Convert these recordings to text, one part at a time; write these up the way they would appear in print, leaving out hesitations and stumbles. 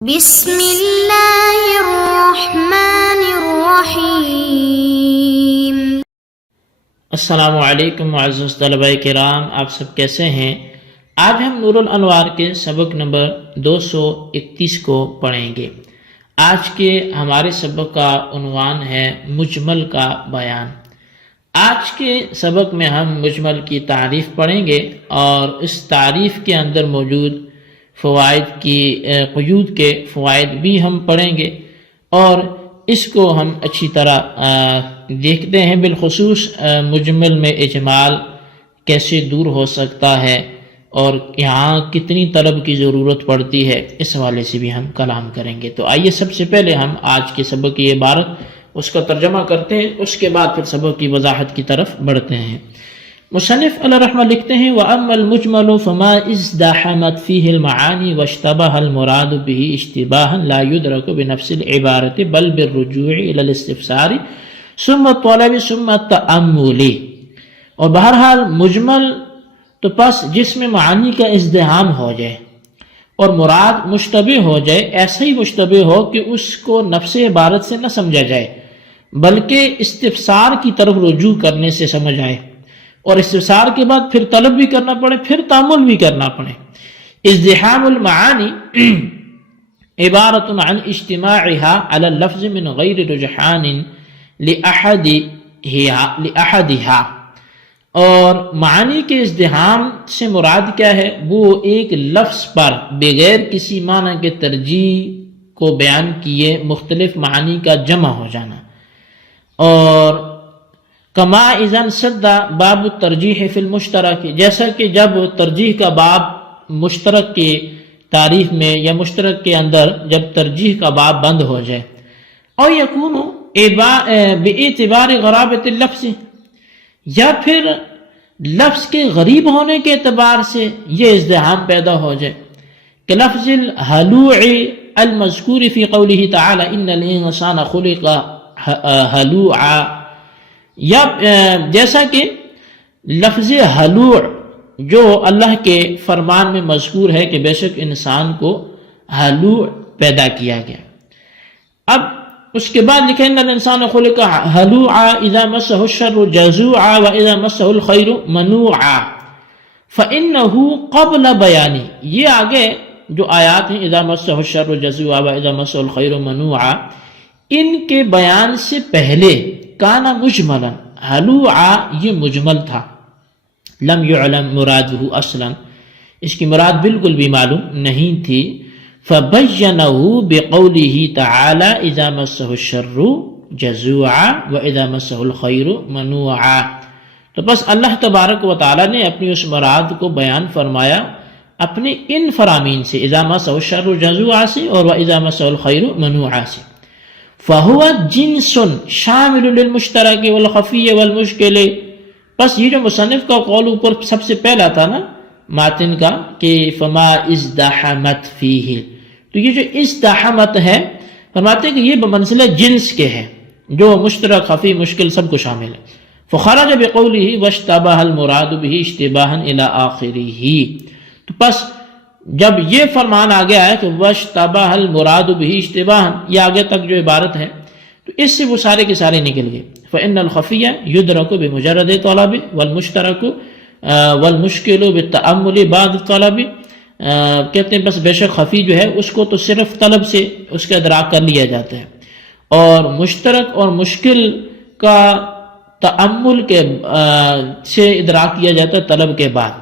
بسم اللہ الرحمن الرحیم۔ السلام علیکم معزز طلبہ کرام، آپ سب کیسے ہیں؟ آج ہم نور الانوار کے سبق نمبر 231 کو پڑھیں گے۔ آج کے ہمارے سبق کا عنوان ہے مجمل کا بیان۔ آج کے سبق میں ہم مجمل کی تعریف پڑھیں گے اور اس تعریف کے اندر موجود فوائد کی قیود کے فوائد بھی ہم پڑھیں گے اور اس کو ہم اچھی طرح دیکھتے ہیں، بالخصوص مجمل میں اجمال کیسے دور ہو سکتا ہے اور یہاں کتنی طلب کی ضرورت پڑتی ہے، اس حوالے سے بھی ہم کلام کریں گے۔ تو آئیے سب سے پہلے ہم آج کے سبق کی عبارت اس کا ترجمہ کرتے ہیں، اس کے بعد پھر سبق کی وضاحت کی طرف بڑھتے ہیں۔ مصنف علیہ رحمہ لکھتے ہیں وَأَمَّا الْمُجْمَلُ فَمَا ازْدَحَمَتْ فِيهِ الْمَعَانِي وَاشْتَبَهَ الْمُرَادُ بِهِ اشْتِبَاهًا لَا يُدْرَكُ بِنَفْسِ الْعِبَارَةِ بَلْ بِالرُّجُوعِ إِلَى الاستفسار ثم الطلب ثم التأمل۔ اور بہرحال مجمل تو پس جس میں معانی کا ازدحام ہو جائے اور مراد مشتبہ ہو جائے، ایسا ہی مشتبہ ہو کہ اس کو نفس عبارت سے نہ سمجھا جائے بلکہ استفسار کی طرف رجوع کرنے سے سمجھ آئے، اور استفسار کے بعد پھر طلب بھی کرنا پڑے، پھر تامل بھی کرنا پڑے۔ ازدحام المعانی عبارت عن اجتماعها على اللفظ من غیر رجحان لأحدها۔ اور معانی کے ازدحام سے مراد کیا ہے؟ وہ ایک لفظ پر بغیر کسی معنی کے ترجیح کو بیان کیے مختلف معانی کا جمع ہو جانا۔ اور کما اذا انسد باب الترجیح فی المشترک، جیسا کہ جب ترجیح کا باب مشترک کی تعریف میں یا مشترک کے اندر جب ترجیح کا باب بند ہو جائے، اور یکون باعتبار غرابت اللفظ، یا پھر لفظ کے غریب ہونے کے اعتبار سے یہ ازدحام پیدا ہو جائے، کہ لفظ الہلوع المذکور فی قولہ تعالی ان الانسان خلق ہلوعا، یا جیسا کہ لفظ ہلوع جو اللہ کے فرمان میں مذکور ہے کہ بے شک انسان کو ہلوع پیدا کیا گیا۔ اب اس کے بعد لکھیں ان الانسان خلق ہلوعا اذا مسہ الشر جزوعا واذا مسہ الخیر منوعا فانہ قبل بیانی، یہ آگے جو آیات ہیں اذا مسہ الشر جزوعا واذا مسہ الخیر منوعا، ان کے بیان سے پہلے کانا مجملا، ہلوعا یہ مجمل تھا، لم یعلم مرادہ اصلا، اس کی مراد بالکل بھی معلوم نہیں تھی، فبینہ بقولہ تعالی اذا مسہ الشر جزوعا واذا مسہ الخیر منوعا۔ تو بس اللہ تبارک و تعالی نے اپنی اس مراد کو بیان فرمایا اپنے ان فرامین سے، اذا مسہ الشر جزوعا سے اور واذا مسہ الخیر منوعا سے۔ فہو جنس شامل للمشترک والخفی والمشکل، بس یہ جو مصنف کا قول اوپر سب سے پہلا تھا نا ماتن کا کہ فما ازدحمت فیہ، تو یہ جو ازدحمت ہے فرماتے ہیں کہ یہ بمنزلہ جنس کے ہے جو مشترک خفی مشکل سب کو شامل ہے۔ فخرج بقولہ واشتبہ المراد بہ اشتباہا الی آخرہ، تو پس جب یہ فرمان آگے آیا کہ واشتبہ المراد بہ اشتباہا، یہ آگے تک جو عبارت ہے تو اس سے وہ سارے کے سارے نکل گئے۔ فإن الخفی یدرک بمجرد طلب والمشترک والمشکل بالتأمل بعد الطلب، کہتے ہیں بس بے شک خفی جو ہے اس کو تو صرف طلب سے اس کا ادراک کر لیا جاتا ہے، اور مشترک اور مشکل کا تأمل کے سے ادراک کیا جاتا ہے طلب کے بعد،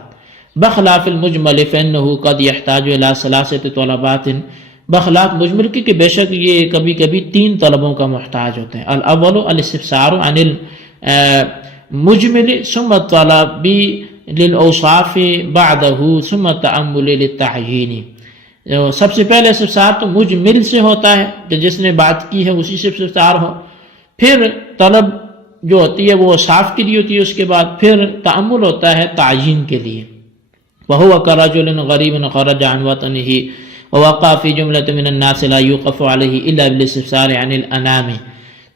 بخلاف المجمل فإنه قد يحتاج إلى ثلاثة طلبات، بخلاف مجمل کی کہ بے شک یہ کبھی کبھی 3 طلبوں کا محتاج ہوتے ہیں۔ الاول الاستفسار عن المجمل ثم الطلب للاوصاف بعده ثم التأمل للتعیین، سب سے پہلے استفسار تو مجمل سے ہوتا ہے کہ جس نے بات کی ہے اسی سے استفسار ہو، پھر طلب جو ہوتی ہے وہ اوصاف کے لیے ہوتی ہے، اس کے بعد پھر تأمل ہوتا ہے تعیین کے لیے۔ وهو كرجل غريب خرج عن وطنه ووقع في جملة من الناس لا يوقف عليه الا بالاستفسار عن الانام،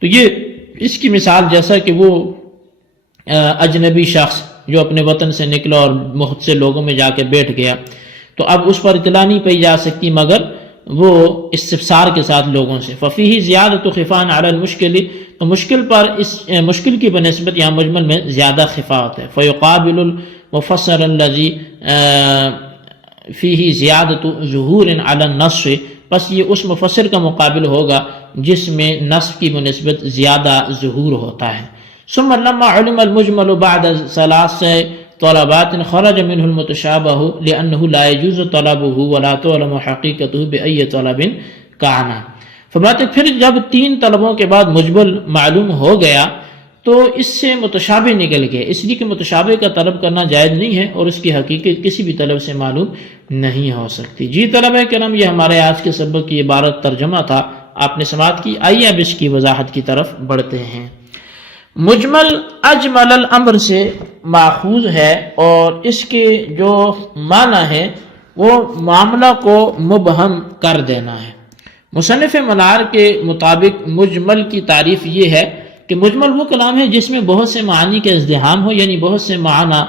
تو یہ اس کی مثال جیسا کہ وہ اجنبی شخص جو اپنے وطن سے نکلا اور بہت سے لوگوں میں جا کے بیٹھ گیا، تو اب اس پر اطلاع نہیں پی جا سکتی مگر وہ استفسار کے ساتھ لوگوں سے. ففیہ زیادۃ خفاء علی المشکل، تو مشکل پر اس مشکل کی بنسبت یہاں مجمل میں زیادہ خفا ہوتا ہے. فیقابل المفسر الذی فیہ زیادۃ ظہور علی النص، پس یہ اس مفسر کا مقابل ہوگا جس میں نص کی بنسبت زیادہ ظہور ہوتا ہے. ثم لما علم المجمل بعد ثلاث طلبات خرج منه المتشابه لأنه لا يجوز طلبه ولا تعلم حقيقته بأي طلب كان. فرماتے پھر جب 3 طلبوں کے بعد مجمل معلوم ہو گیا تو اس سے متشابہ نکل گئے، اس لیے کہ متشابہ کا طلب کرنا جائز نہیں ہے اور اس کی حقیقت کسی بھی طلب سے معلوم نہیں ہو سکتی. جی طلبہ کرام، یہ ہمارے آج کے سبق کی عبارت ترجمہ تھا، آپ نے سماعت کی. آئیے اب اس کی وضاحت کی طرف بڑھتے ہیں. مجمل اجمل الامر سے ماخوذ ہے اور اس کے جو معنی ہے وہ معاملہ کو مبہم کر دینا ہے. مصنف منار کے مطابق مجمل کی تعریف یہ ہے کہ مجمل وہ کلام ہے جس میں بہت سے معانی کا ازدحام ہو، یعنی بہت سے معنی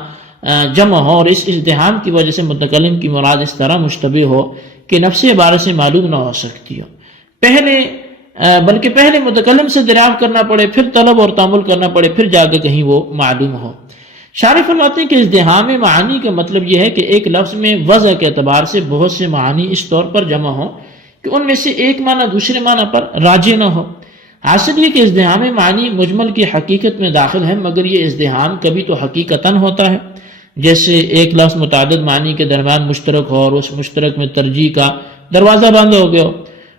جمع ہو، اور اس ازدحام کی وجہ سے متکلم کی مراد اس طرح مشتبہ ہو کہ نفس عبارت سے معلوم نہ ہو سکتی ہو. بلکہ پہلے متکلم سے دریافت کرنا پڑے، پھر طلب اور تعامل کرنا پڑے، پھر جا کے کہیں وہ معلوم ہو. شارح فرماتے ہیں کہ ازدحام معانی کا مطلب یہ ہے کہ ایک لفظ میں وضع کے اعتبار سے بہت سے معانی اس طور پر جمع ہوں کہ ان میں سے ایک معنی دوسرے معنی پر راجع نہ ہو. حاصل یہ کہ ازدحام معنی مجمل کی حقیقت میں داخل ہے، مگر یہ ازدحام کبھی تو حقیقتاً ہوتا ہے، جیسے ایک لفظ متعدد معنی کے درمیان مشترک ہو اور اس مشترک میں ترجیح کا دروازہ بند ہو گیا ہو.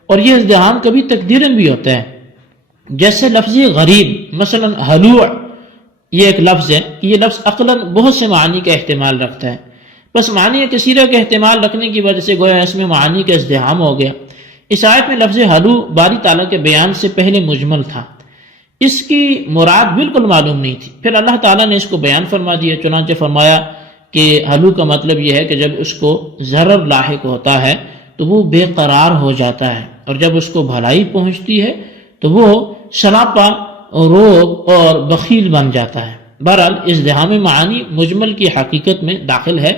اور یہ ازدحام کبھی تقدیراً بھی ہوتا ہے، جیسے لفظ غریب، مثلا حلوع، یہ ایک لفظ ہے کہ یہ لفظ عقلاً بہت سے معانی کا احتمال رکھتا ہے، بس معنی کثیرہ کا احتمال رکھنے کی وجہ سے گویا اس میں معانی کا ازدحام ہو گیا. اس آیت میں لفظ حلو باری تعالیٰ کے بیان سے پہلے مجمل تھا، اس کی مراد بالکل معلوم نہیں تھی، پھر اللہ تعالیٰ نے اس کو بیان فرما دیا. چنانچہ فرمایا کہ حلو کا مطلب یہ ہے کہ جب اس کو ضرر لاحق ہوتا ہے تو وہ بے قرار ہو جاتا ہے، اور جب اس کو بھلائی پہنچتی ہے تو وہ سراپا، روب اور بخیل بن جاتا ہے. بہرحال ازدحام معانی مجمل کی حقیقت میں داخل ہے،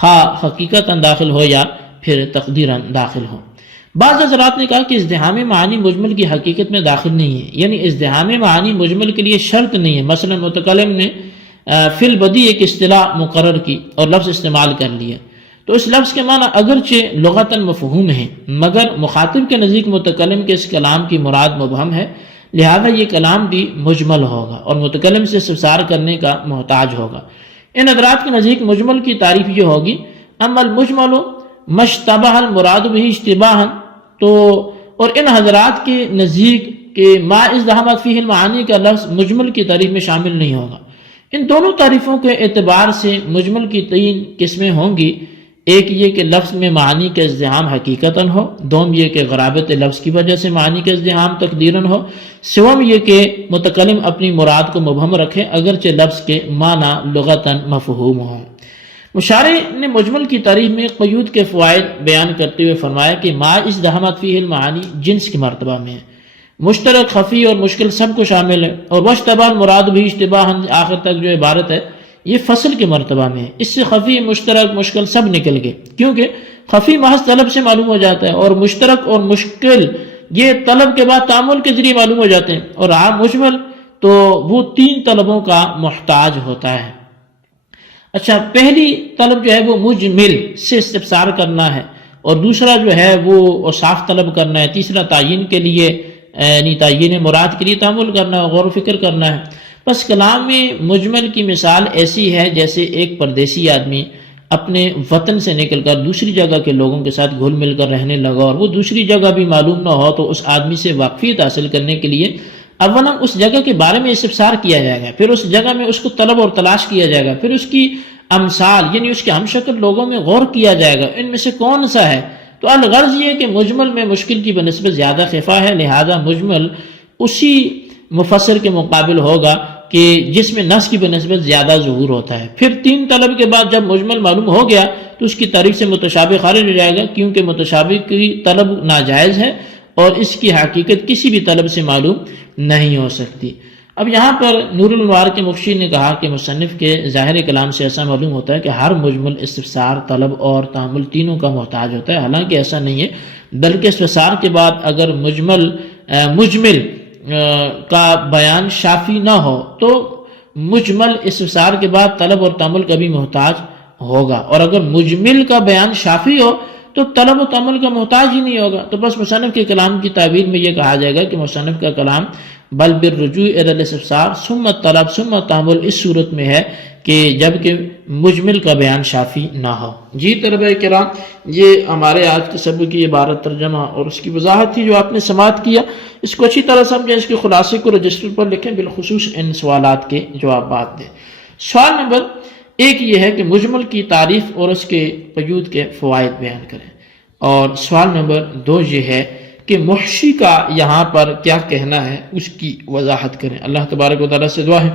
خواہ حقیقتاً داخل ہو یا پھر تقدیراً داخل ہو. بعض حضرات نے کہا کہ ازدحام معانی مجمل کی حقیقت میں داخل نہیں ہے، یعنی ازدحام معانی مجمل کے لیے شرط نہیں ہے. مثلا متکلم نے فی البدی ایک اصطلاح مقرر کی اور لفظ استعمال کر لیا، تو اس لفظ کے معنی اگرچہ لغتاً مفہوم ہے مگر مخاطب کے نزدیک متکلم کے اس کلام کی مراد مبہم ہے، لہذا یہ کلام بھی مجمل ہوگا اور متکلم سے استفسار کرنے کا محتاج ہوگا. ان حضرات کے نزدیک مجمل کی تعریف یہ ہوگی: اما المجمل مشتبہ المراد به اشتباہا، تو اور ان حضرات کے نزدیک کہ ما ازدحمت فیہ المعانی کا لفظ مجمل کی تعریف میں شامل نہیں ہوگا. ان دونوں تعریفوں کے اعتبار سے مجمل کی 3 قسمیں ہوں گی. ایک یہ کہ لفظ میں معانی کا ازدحام حقیقتاً ہو، دوم یہ کہ غرابت لفظ کی وجہ سے معانی کا ازدحام تقدیراً ہو، سوم یہ کہ متکلم اپنی مراد کو مبہم رکھے اگرچہ لفظ کے معنی لغتاً مفہوم ہوں. مشارح نے مجمل کی تعریف میں قیود کے فوائد بیان کرتے ہوئے فرمایا کہ ما ازدحمت فیہ المعانی جنس کی مرتبہ میں ہے، مشترک، خفی اور مشکل سب کو شامل ہے، اور واشتبہ المراد بھی اشتباہاً آخر تک جو عبارت ہے یہ فصل کے مرتبہ میں ہے. اس سے خفی، مشترک، مشکل سب نکل گئے، کیونکہ خفی محض طلب سے معلوم ہو جاتا ہے اور مشترک اور مشکل یہ طلب کے بعد تعامل کے ذریعے معلوم ہو جاتے ہیں، اور عام مجمل تو وہ 3 طلبوں کا محتاج ہوتا ہے. اچھا، پہلی طلب جو ہے وہ مجمل سے استفسار کرنا ہے، اور دوسرا جو ہے وہ صاف طلب کرنا ہے، تیسرا تعین کے لیے یعنی تعین مراد کے لیے تعامل کرنا ہے، غور و فکر کرنا ہے. بس کلام میں مجمل کی مثال ایسی ہے جیسے ایک پردیسی آدمی اپنے وطن سے نکل کر دوسری جگہ کے لوگوں کے ساتھ گھل مل کر رہنے لگا اور وہ دوسری جگہ بھی معلوم نہ ہو، تو اس آدمی سے واقفیت حاصل کرنے کے لیے اولا اس جگہ کے بارے میں استفسار کیا جائے گا، پھر اس جگہ میں اس کو طلب اور تلاش کیا جائے گا، پھر اس کی امثال یعنی اس کے ہم شکل لوگوں میں غور کیا جائے گا ان میں سے کون سا ہے. تو الغرض یہ کہ مجمل میں مشکل کی بنسبت زیادہ خفا ہے، لہذا مجمل اسی مفسر کے مقابل ہوگا کہ جس میں نص کی بنسبت زیادہ ظہور ہوتا ہے. پھر 3 طلب کے بعد جب مجمل معلوم ہو گیا تو اس کی تعریف سے متشابہ خارج ہو جائے گا، کیونکہ متشابہ کی طلب ناجائز ہے اور اس کی حقیقت کسی بھی طلب سے معلوم نہیں ہو سکتی. اب یہاں پر نور الانوار کے مفتی نے کہا کہ مصنف کے ظاہر کلام سے ایسا معلوم ہوتا ہے کہ ہر مجمل استفسار طلب اور تامل تینوں کا محتاج ہوتا ہے، حالانکہ ایسا نہیں ہے، بلکہ استفسار کے بعد اگر مجمل کا بیان شافی نہ ہو تو مجمل استفسار کے بعد طلب اور تامل کا بھی محتاج ہوگا، اور اگر مجمل کا بیان شافی ہو تو طلب و تامل کا محتاج ہی نہیں ہوگا۔ تو بس مصنف کے کلام کی تعبیر میں یہ کہا جائے گا کہ مصنف کا کلام بل بالرجوع الی الاستفسار ثم طلب ثم تامل اس صورت میں ہے کہ جبکہ مجمل کا بیان شافی نہ ہو۔ جی طلبہ کرام، یہ ہمارے آج کے سبق کی عبارت ترجمہ اور اس کی وضاحت تھی جو آپ نے سماعت کیا، اس کو اچھی طرح سمجھیں، اس کے خلاصے کو رجسٹر پر لکھیں، بالخصوص ان سوالات کے جوابات دیں۔ سوال نمبر 1 یہ ہے کہ مجمل کی تعریف اور اس کے قیود کے فوائد بیان کریں، اور سوال نمبر 2 یہ ہے کہ محشی کا یہاں پر کیا کہنا ہے اس کی وضاحت کریں۔ اللہ تبارک و تعالیٰ سے دعا ہے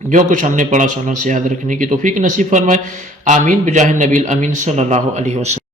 جو کچھ ہم نے پڑھا سنا سے یاد رکھنے کی توفیق نصیب فرمائے، آمین بجاہ النبی الامین صلی اللہ علیہ وسلم۔